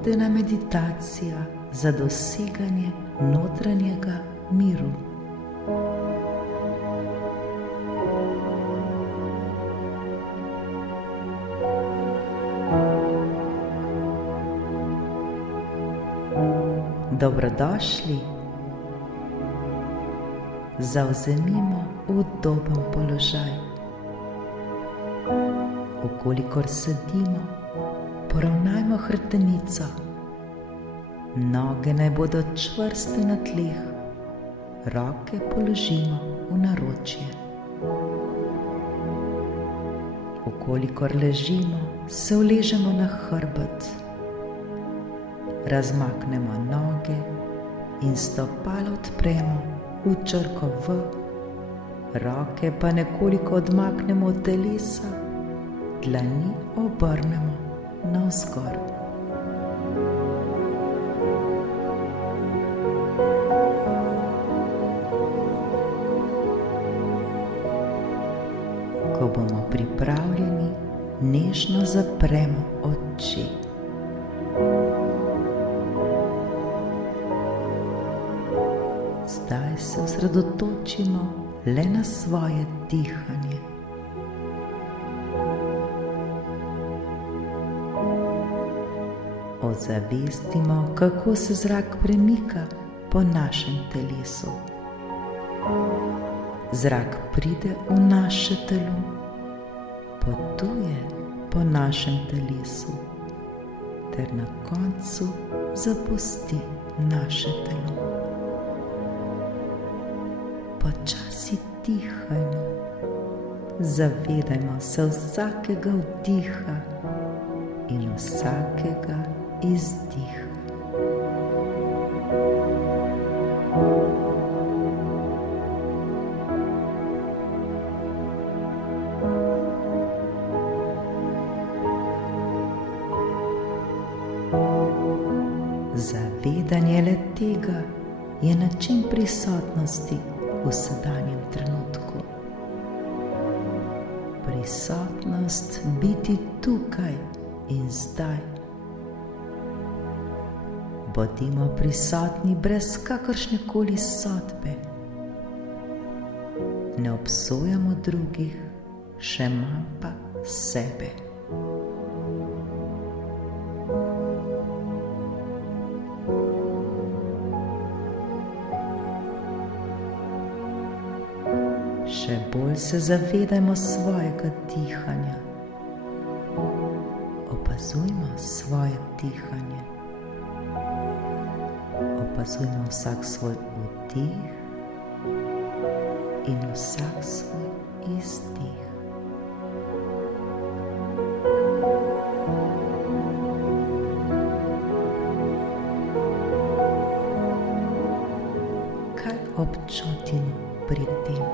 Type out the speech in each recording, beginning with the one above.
vodena meditacija za doseganje notranjega miru. Dobrodošli. Zavzemimo udoben položaj. Vkolikor sedimo, poravnajmo hrbtenico. Noge naj bodo čvrste na tleh, roke položimo v naročje. Vkolikor ležimo, se uležemo na hrbet. Razmaknemo noge in stopala odpremo v črko V, roke pa nekoliko odmaknemo od telesa, dlani obrnemo navzgor. Ko bomo pripravljeni, nežno zapremo oči. Zdaj se osredotočimo le na svoje dihanje. Ozavestimo, kako se zrak premika po našem telesu. Zrak pride v naše telo, potuje po našem telesu ter na koncu zapusti naše telo. Počasi dihajmo, zavedajmo se vsakega vdiha in vsakega izdiha. Zavedanje le tega je način prisotnosti v sedanjem trenutku. Prisotnost biti tukaj in zdaj. Bodimo prisotni brez kakršnekoli sodbe. Ne obsojamo drugih, še manj pa sebe. Še bolj se zavedajmo svojega dihanja. Opazujmo svoje dihanje. Opazujmo vsak svoj vdih in vsak svoj izdih. Kaj občutimo pri tem?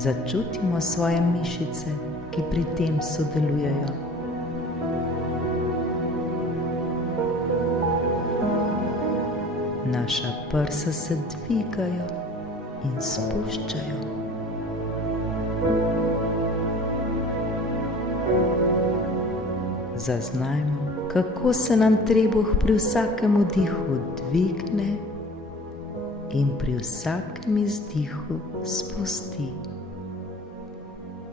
Začutimo svoje mišice, ki pri tem sodelujejo. Naša prsa se dvigajo in spuščajo. Zaznajmo, kako se nam trebuh pri vsakem vdihu dvigne in pri vsakem izdihu spusti.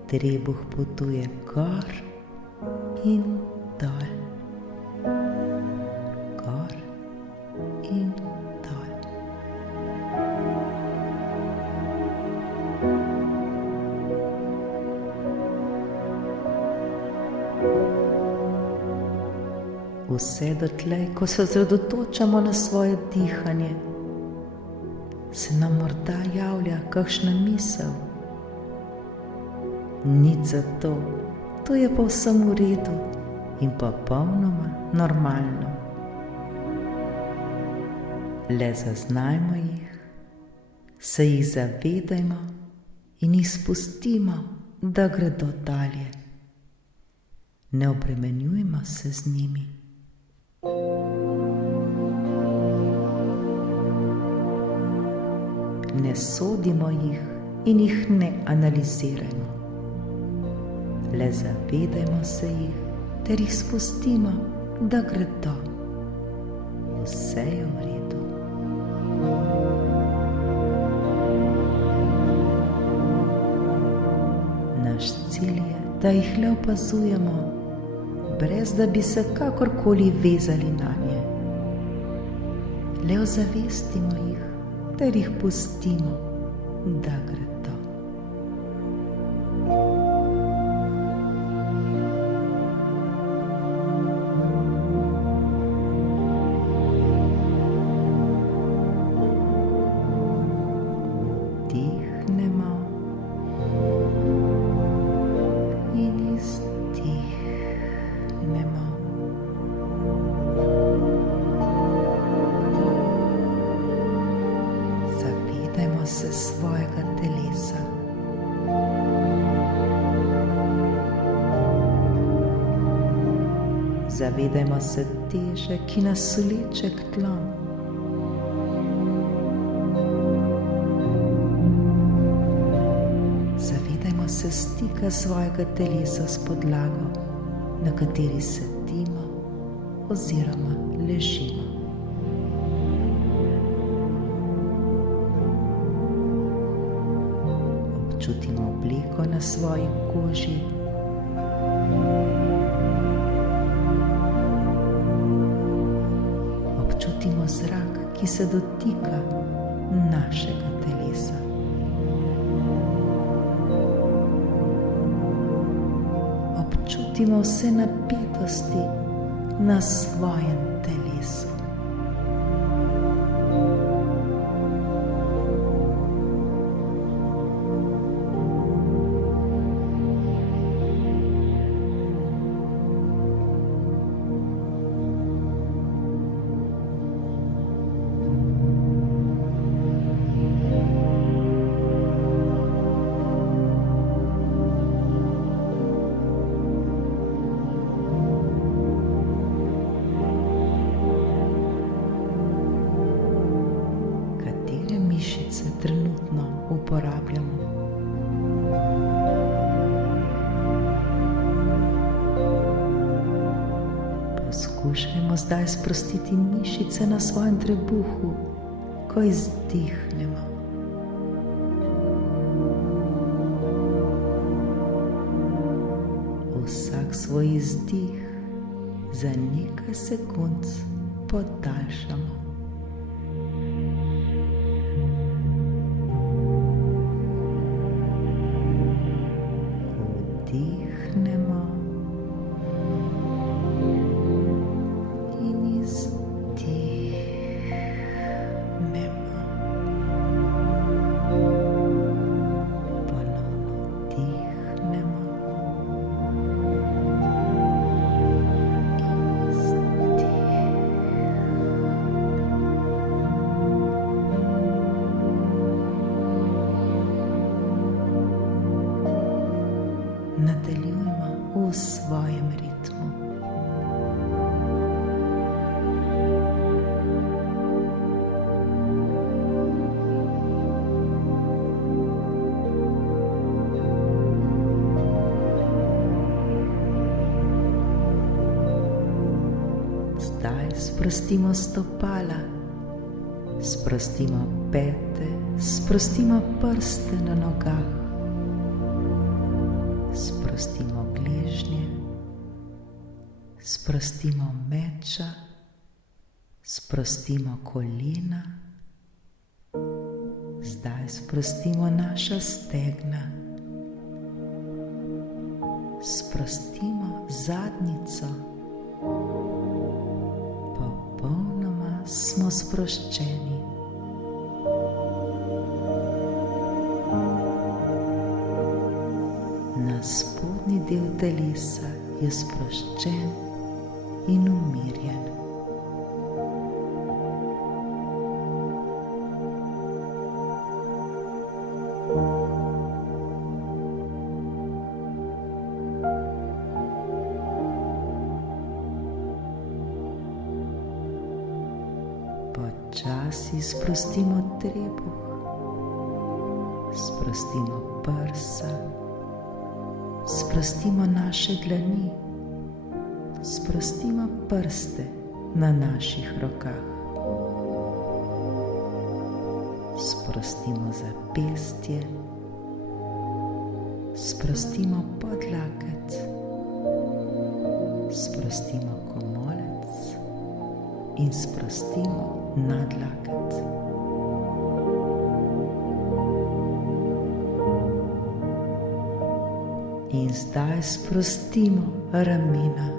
Trebuh potuje gor in dol, gor in dol. Vse dotlej, ko se osredotočamo na svoje dihanje, se nam morda javlja kakšna misel. Nič za to, to je povsem v redu in popolnoma normalno. Le zaznajmo jih, se jih zavedajmo in jih spustimo, da gredo dalje. Ne obremenjujmo se z njimi. Ne sodimo jih in jih ne analizirajmo. Le zavedajmo se jih ter jih spustimo, da gredo. Vse je v redu. Naš cilj je, da jih le opazujemo, brez da bi se kakorkoli vezali nanje. Le ozavestimo jih ter jih pustimo, da gredo. Vdihnemo in izdihnemo. Zavedajmo se svojega telesa. Zavedajmo se teže, ki nas vleče k tlom. Zavedajmo se stika svojega telesa s podlago, na kateri sedimo oziroma ležimo. Občutimo obleko na svoji koži. Občutimo zrak, ki se dotika našega telesa. Občutimo vse napetosti na svojem telesu. Mišice trenutno uporabljamo. Poskušajmo zdaj sprostiti mišice na svojem trebuhu, ko izdihnemo. Vsak svoj izdih za nekaj sekund podaljšamo. Vdihnemo in izdihnemo. Ponovno vdihnemo in nadaljujmo v svojem ritmu. Zdaj sprostimo stopala, sprostimo pete, sprostimo prste na nogah. Sprostimo gležnje, sprostimo meča, sprostimo kolena. Zdaj sprostimo naša stegna. Sprostimo zadnjico. Popolnoma smo sproščeni. Spodnji del telesa je sproščen in umirjen. Počasi sprostimo trebuh, sprostimo prsa, sprostimo naše dlani, sprostimo prste na naših rokah, sprostimo zapestje, sprostimo podlaket, sprostimo komolec in sprostimo nadlaket. In zdaj sprostimo ramena.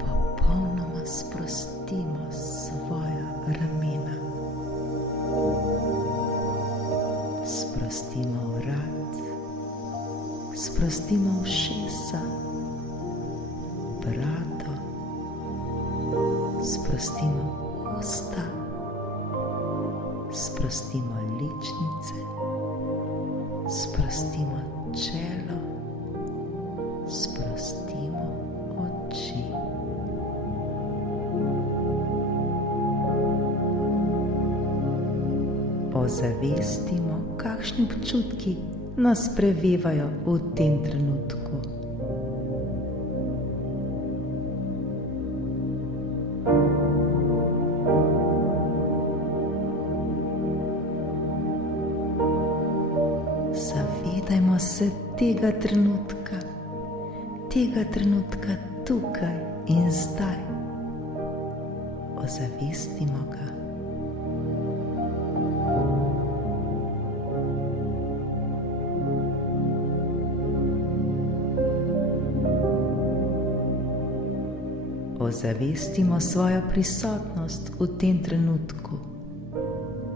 Popolnoma sprostimo svoja ramena. Sprostimo vrat, sprostimo ušesa, brado, sprostimo usta, sprostimo ličnice, sprostimo čelo, sprostimo oči. Ozavestimo, kakšni občutki nas prevevajo v tem trenutku. Zavedajmo se tega trenutka tukaj in zdaj. Ozavestimo ga. Ozavestimo svojo prisotnost v tem trenutku,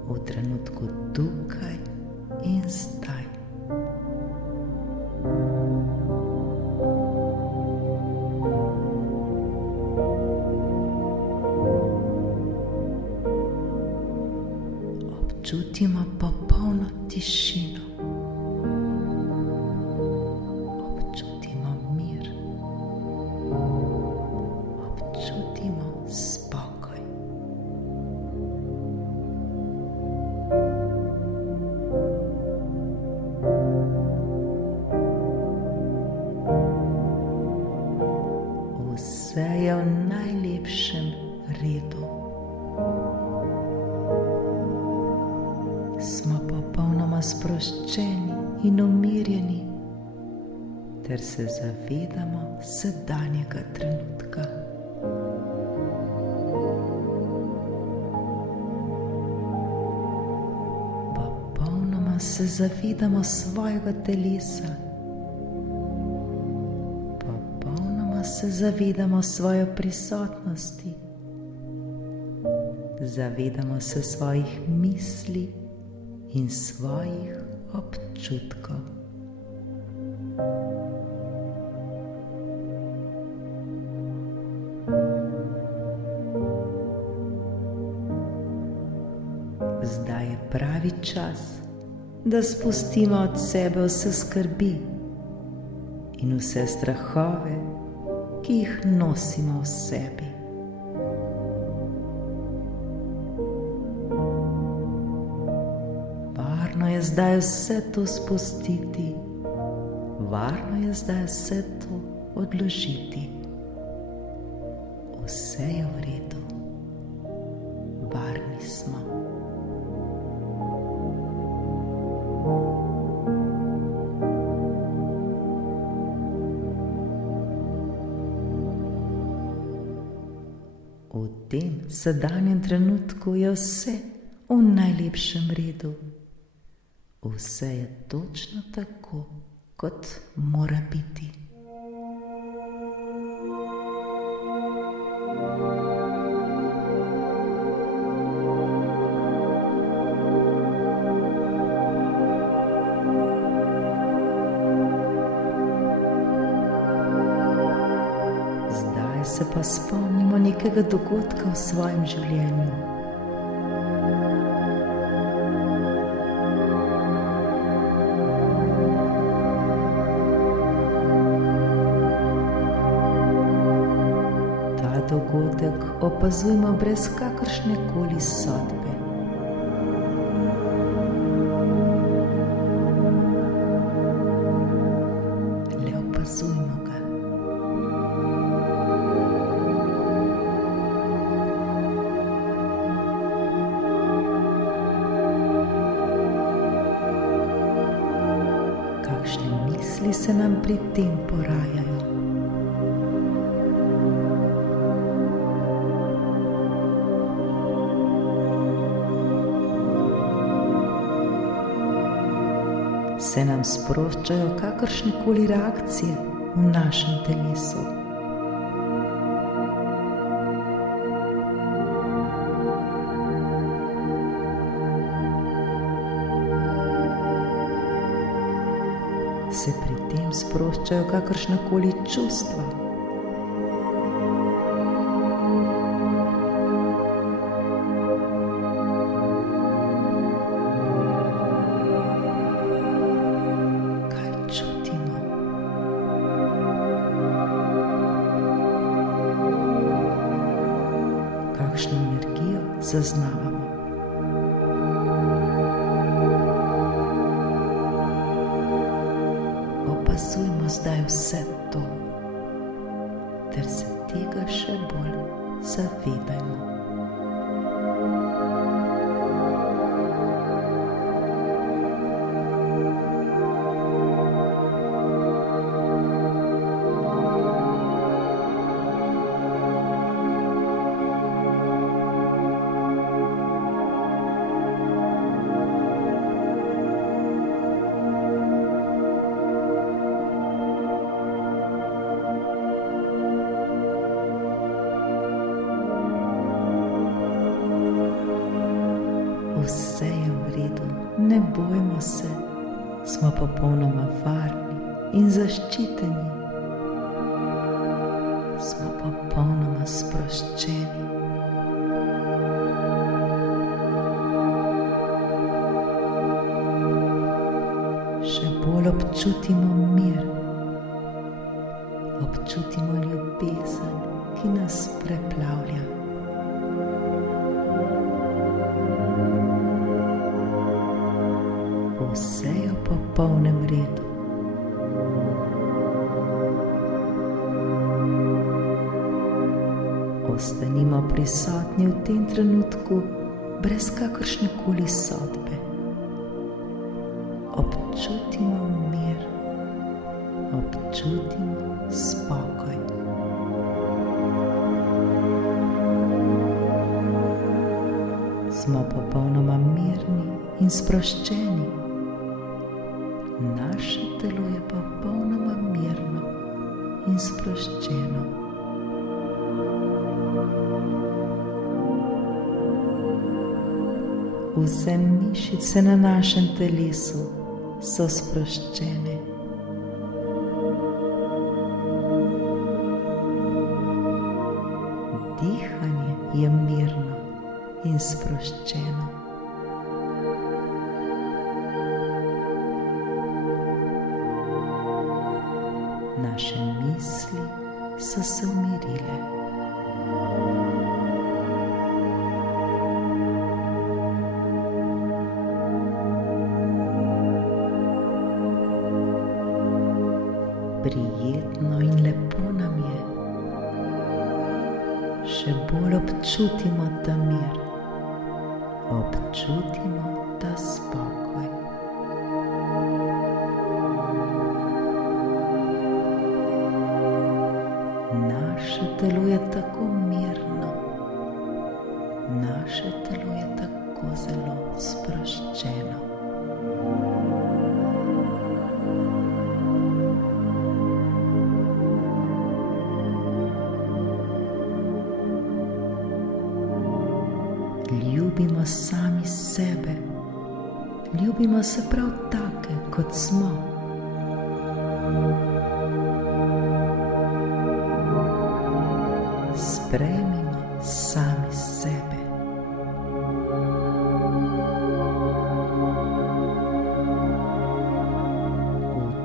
v trenutku tukaj in zdaj. Občutimo popolno tišino. Občutimo mir. Občutimo spokoj. Vse je v najlepšem redu. Smo popolnoma sproščeni in umirjeni, ter se zavedamo sedanjega trenutka. Popolnoma se zavedamo svojega telesa. Popolnoma se zavedamo svoje prisotnosti. Zavedamo se svojih misli in svojih občutkov. Zdaj je pravi čas, da spustimo od sebe vse skrbi in vse strahove, ki jih nosimo v sebi. Varno je zdaj vse to spustiti, varno je zdaj vse to odložiti. Vse je v redu, varni smo. V tem sedanjem trenutku je vse v najlepšem redu. Vse je točno tako, kot mora biti. Zdaj se pa spomnimo nekega dogodka v svojem življenju. Dogodek opazujmo brez kakršne koli sodbe. misli se nam pri tem porajajo. Se nam sproščajo kakršnekoli reakcije v našem telesu. Se pri tem sproščajo kakršnekoli čustva. Kaj čutimo? Kakšno energijo zaznavamo? Opazujmo zdaj vse to, ter se tega še bolj zavedajmo. Vse je v redu, ne bojmo se, smo popolnoma varni in zaščiteni. Smo popolnoma sproščeni. Še bolj občutimo mir, občutimo ljubezen, ki nas preplavlja. Vse je v popolnem redu. Ostanimo prisotni v tem trenutku brez kakršnekoli sodbe. Občutimo mir, občutimo spokoj. Smo popolnoma mirni in sproščeni. Naše telo je popolnoma mirno in sproščeno. Vse mišice na našem telesu so sproščene. Dihanje je mirno in sproščeno. Naše misli so se umirile. Prijetno in lepo nam je. Še bolj občutimo ta mir, občutimo ta spokoj. Naše telo je tako mirno, naše telo je tako zelo sproščeno. Ljubimo sami sebe, ljubimo se prav take, kot smo. Sprejmimo sami sebe.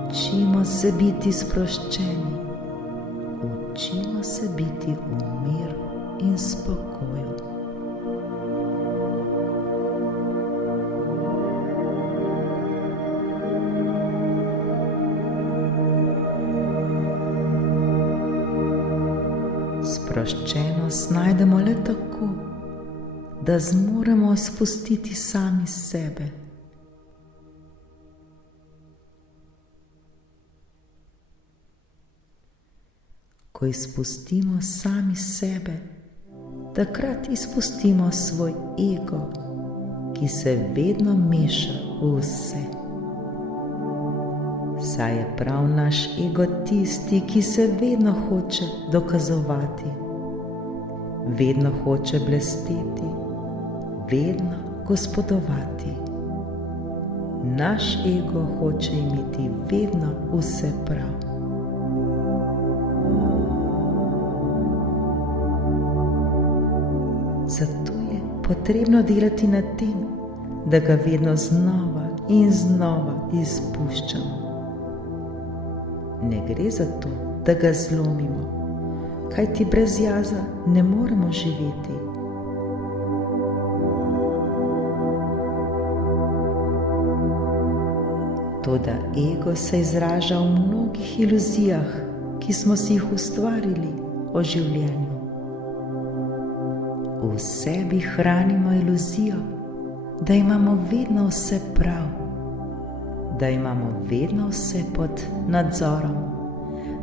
Učimo se biti sproščeni, učimo se biti v miru in spokoju. Sproščenost najdemo le tako, da zmoremo spustiti sami sebe. Ko izpustimo sami sebe, takrat izpustimo svoj ego, ki se vedno meša v vse. Saj je prav naš ego tisti, ki se vedno hoče dokazovati, vedno hoče blesteti, vedno gospodovati. Naš ego hoče imeti vedno vse prav. Zato je potrebno delati na tem, da ga vedno znova in znova izpuščamo. Ne gre za to, da ga zlomimo, kajti brez jaza ne moremo živeti. Toda ego se izraža v mnogih iluzijah, ki smo si jih ustvarili o življenju. V sebi hranimo iluzijo, da imamo vedno vse prav, da imamo vedno vse pod nadzorom,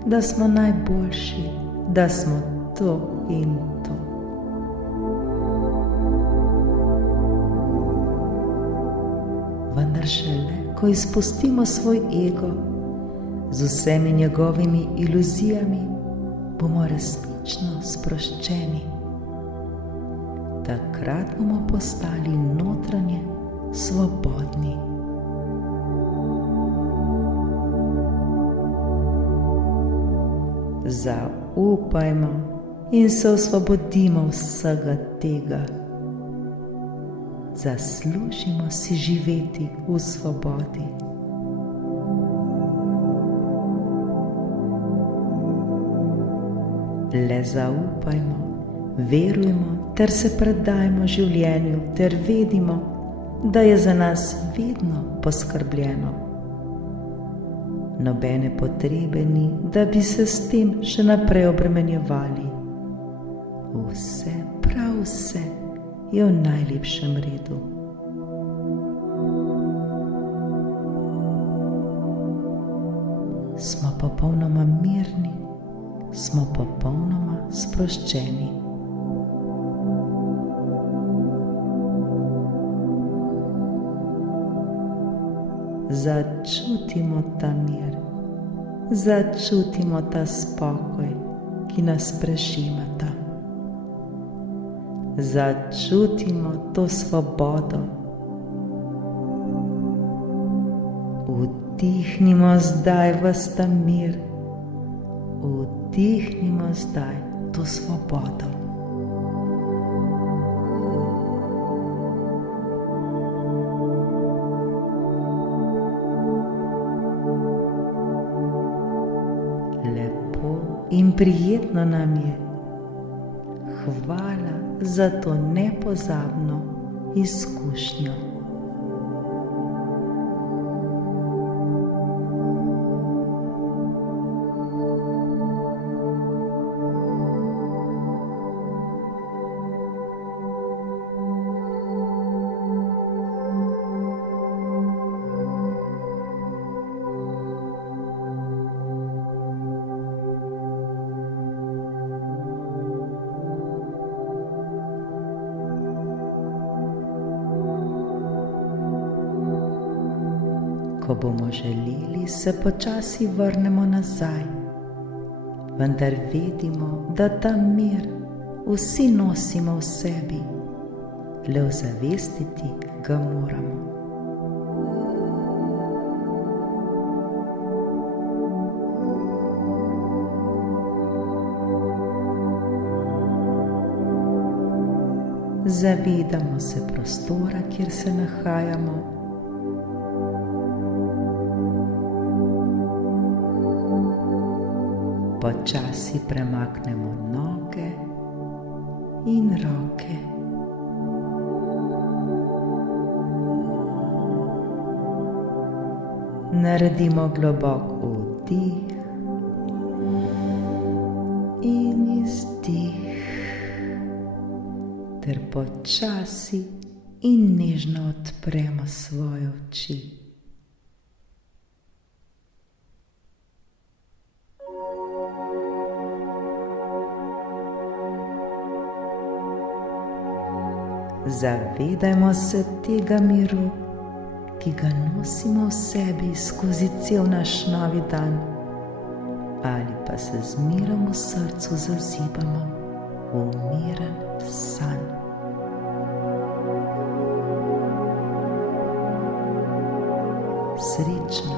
da smo najboljši, da smo to in to. Vendar šele, ko izpustimo svoj ego z vsemi njegovimi iluzijami, bomo resnično sproščeni. Takrat bomo postali notranje svobodni. Zaupajmo in se osvobodimo vsega tega. Zaslužimo si živeti v svobodi. Le zaupajmo, verujmo ter se predajmo življenju ter vedimo, da je za nas vedno poskrbljeno. Nobene potrebe ni, da bi se s tem še naprej obremenjevali. Vse, prav vse je v najlepšem redu. Smo popolnoma mirni, smo popolnoma sproščeni. Začutimo ta mir, začutimo ta spokoj, ki nas prežimata. Začutimo to svobodo. Vdihnimo zdaj ves ta mir, vdihnimo zdaj to svobodo. Lepo in prijetno nam je. Hvala za to nepozabno izkušnjo. Ko bomo želeli, se počasi vrnemo nazaj, vendar vedimo, da ta mir vsi nosimo v sebi, le ozavestiti ga moramo. Zavedamo se prostora, kjer se nahajamo. Počasi premaknemo noge in roke. Naredimo globok vdih in izdih ter počasi in nežno odpremo svoje oči. Zavedajmo se tega miru, ki ga nosimo v sebi skozi cel naš novi dan, ali pa se z mirom v srcu zazibamo v miren san. Srečno.